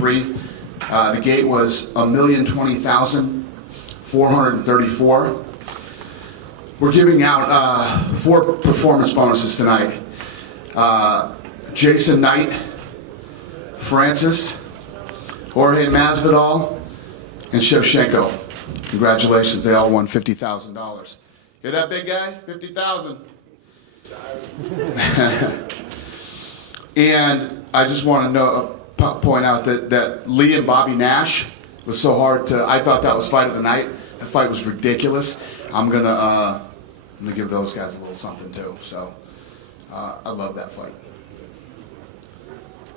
133. The gate was 1,020,434. We're giving out 4 performance bonuses tonight. Jason Knight, Francis, Jorge Masvidal, and Shevchenko. Congratulations, they all won $50,000. Hear that, big guy? 50,000. And I just want to point out that Lee and Bobby Nash was so hard to. I thought that was fight of the night. That fight was ridiculous. I'm gonna give those guys a little something too. So I love that fight.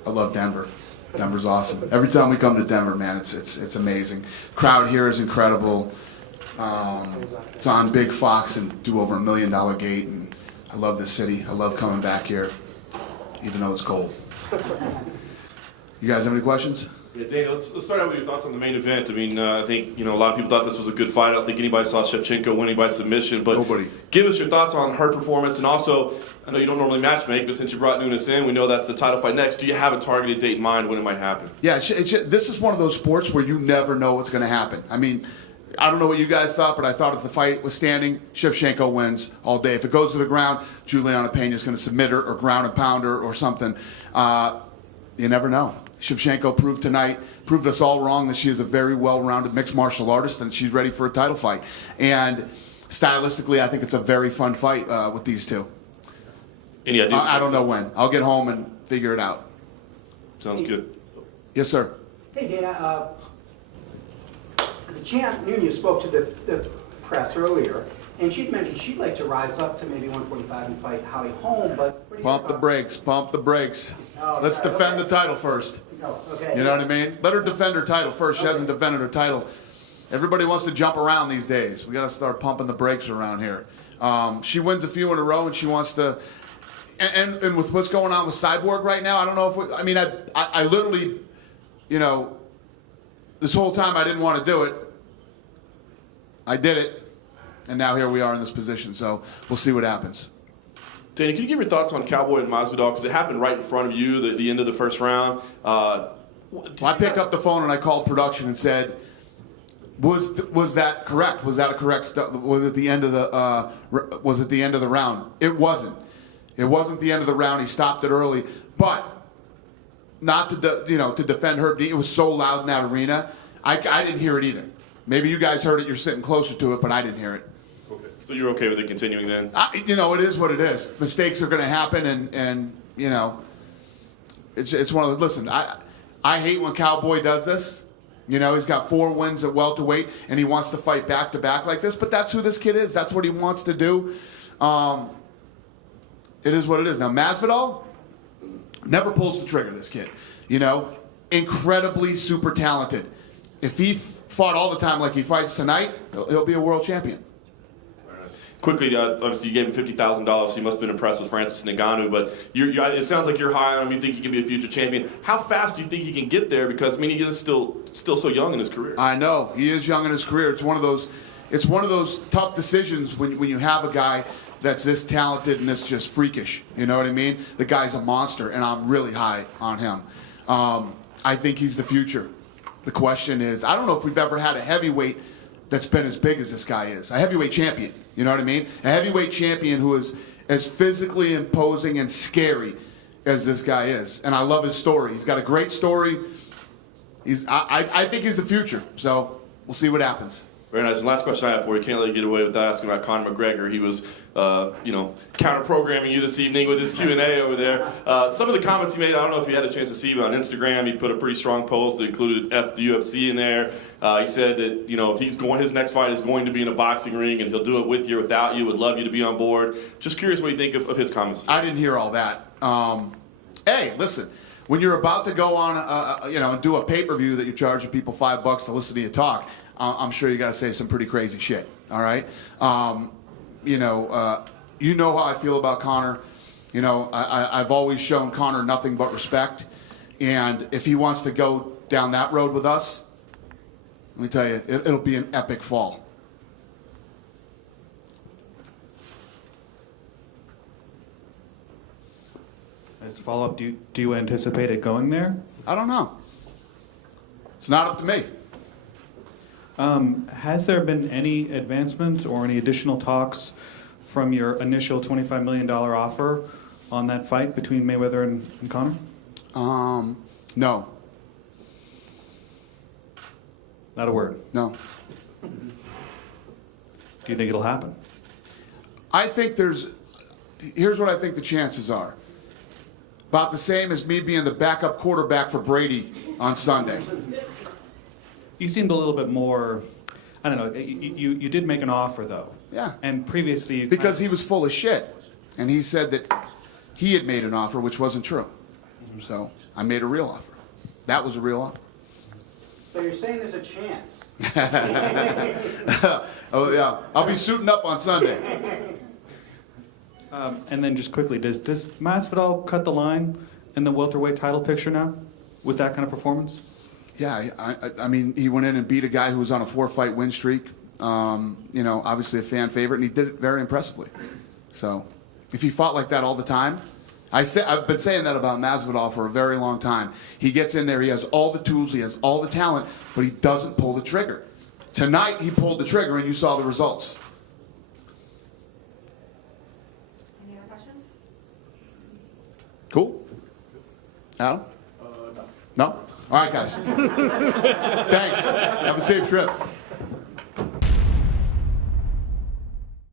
I love Denver. Denver's awesome. Every time we come to Denver, man, it's amazing. Crowd here is incredible. It's on Big Fox and do over $1 million gate, and I love this city. I love coming back here, even though it's cold. You guys have any questions? Yeah, Danny, let's start out with your thoughts on the main event. I mean, I think a lot of people thought this was a good fight. I don't think anybody saw Shevchenko winning by submission. But nobody. Give us your thoughts on her performance, and also, I know you don't normally match make, but since you brought Nunes in, we know that's the title fight next. Do you have a targeted date in mind when it might happen? Yeah, this is one of those sports where you never know what's going to happen. I mean, I don't know what you guys thought, but I thought if the fight was standing, Shevchenko wins all day. If it goes to the ground, Juliana Pena is going to submit her or ground and pound her or something. You never know. Shevchenko proved us all wrong that she is a very well-rounded mixed martial artist and she's ready for a title fight. And stylistically, I think it's a very fun fight with these two. I don't know when. I'll get home and figure it out. Sounds good. Yes, sir. Hey, Dana. The champ, Nunes, spoke to the press earlier, and she'd mentioned she'd like to rise up to maybe 145 and fight Holly Holm, but... Pump the brakes. Oh, Let's defend the title first. Oh, okay. You know what I mean? Let her defend her title first. She hasn't defended her title. Everybody wants to jump around these days. We got to start pumping the brakes around here. She wins a few in a row, and she wants to... And with what's going on with CYBORG right now, I don't know if... I literally, this whole time I didn't want to do it. I did it, and now here we are in this position. So we'll see what happens. Danny, can you give your thoughts on Cowboy and Masvidal? Because it happened right in front of you, the end of the first round. I picked up the phone and I called production and said, "Was that correct? Was that a correct? Was it the end of the round? It wasn't. It wasn't the end of the round. He stopped it early, but not to defend her. It was so loud in that arena. I didn't hear it either. Maybe you guys heard it. You're sitting closer to it, but I didn't hear it. Okay. So you're okay with it continuing then? It is what it is. Mistakes are going to happen, and it's one of the. Listen, I hate when Cowboy does this. He's got 4 wins at welterweight, and he wants to fight back to back like this. But that's who this kid is. That's what he wants to do. It is what it is. Now Masvidal never pulls the trigger. This kid, incredibly super talented. If he fought all the time like he fights tonight, he'll be a world champion. Quickly, obviously you gave him $50,000, so you must have been impressed with Francis Ngannou, but it sounds like you're high on him. You think he can be a future champion. How fast do you think he can get there? Because, he is still so young in his career. I know. He is young in his career. It's one of those tough decisions when you have a guy that's this talented and this just freakish. You know what I mean? The guy's a monster, and I'm really high on him. I think he's the future. The question is, I don't know if we've ever had a heavyweight that's been as big as this guy is. A heavyweight champion, you know what I mean? A heavyweight champion who is as physically imposing and scary as this guy is. And I love his story. He's got a great story. I think he's the future. So we'll see what happens. Very nice. And last question I have for you, can't let you get away without asking about Conor McGregor. He was, counter-programming you this evening with his Q&A over there. Some of the comments he made, I don't know if you had a chance to see, but on Instagram, he put a pretty strong post that included F the UFC in there. He said that, his next fight is going to be in a boxing ring, and he'll do it with you or without you. Would love you to be on board. Just curious what you think of his comments. I didn't hear all that. Hey, listen. When you're about to go on, and do a pay-per-view that you're charging people $5 to listen to you talk, I'm sure you got to say some pretty crazy shit. All right, you know how I feel about Conor. I've always shown Conor nothing but respect, and if he wants to go down that road with us, let me tell you, it'll be an epic fall. As a follow-up, do you anticipate it going there? I don't know. It's not up to me. Has there been any advancement or any additional talks from your initial $25 million offer on that fight between Mayweather and Conor? No. Not a word. No. Do you think it'll happen? I think here's what I think the chances are. About the same as me being the backup quarterback for Brady on Sunday. You seemed a little bit more, I don't know, you did make an offer though. Yeah. And previously you Because he was full of shit. And he said that he had made an offer which wasn't true. So I made a real offer. That was a real offer. So you're saying there's a chance? Oh yeah, I'll be suiting up on Sunday. And then just quickly, does Masvidal cut the line in the welterweight title picture now with that kind of performance? Yeah, I mean, he went in and beat a guy who was on a 4-fight win streak. You know, obviously a fan favorite, and he did it very impressively. So, if he fought like that all the time, I've been saying that about Masvidal for a very long time. He gets in there, he has all the tools, he has all the talent, but he doesn't pull the trigger. Tonight, he pulled the trigger, and you saw the results. Any other questions? Cool? Adam? No. No? All right, guys. Thanks. Have a safe trip.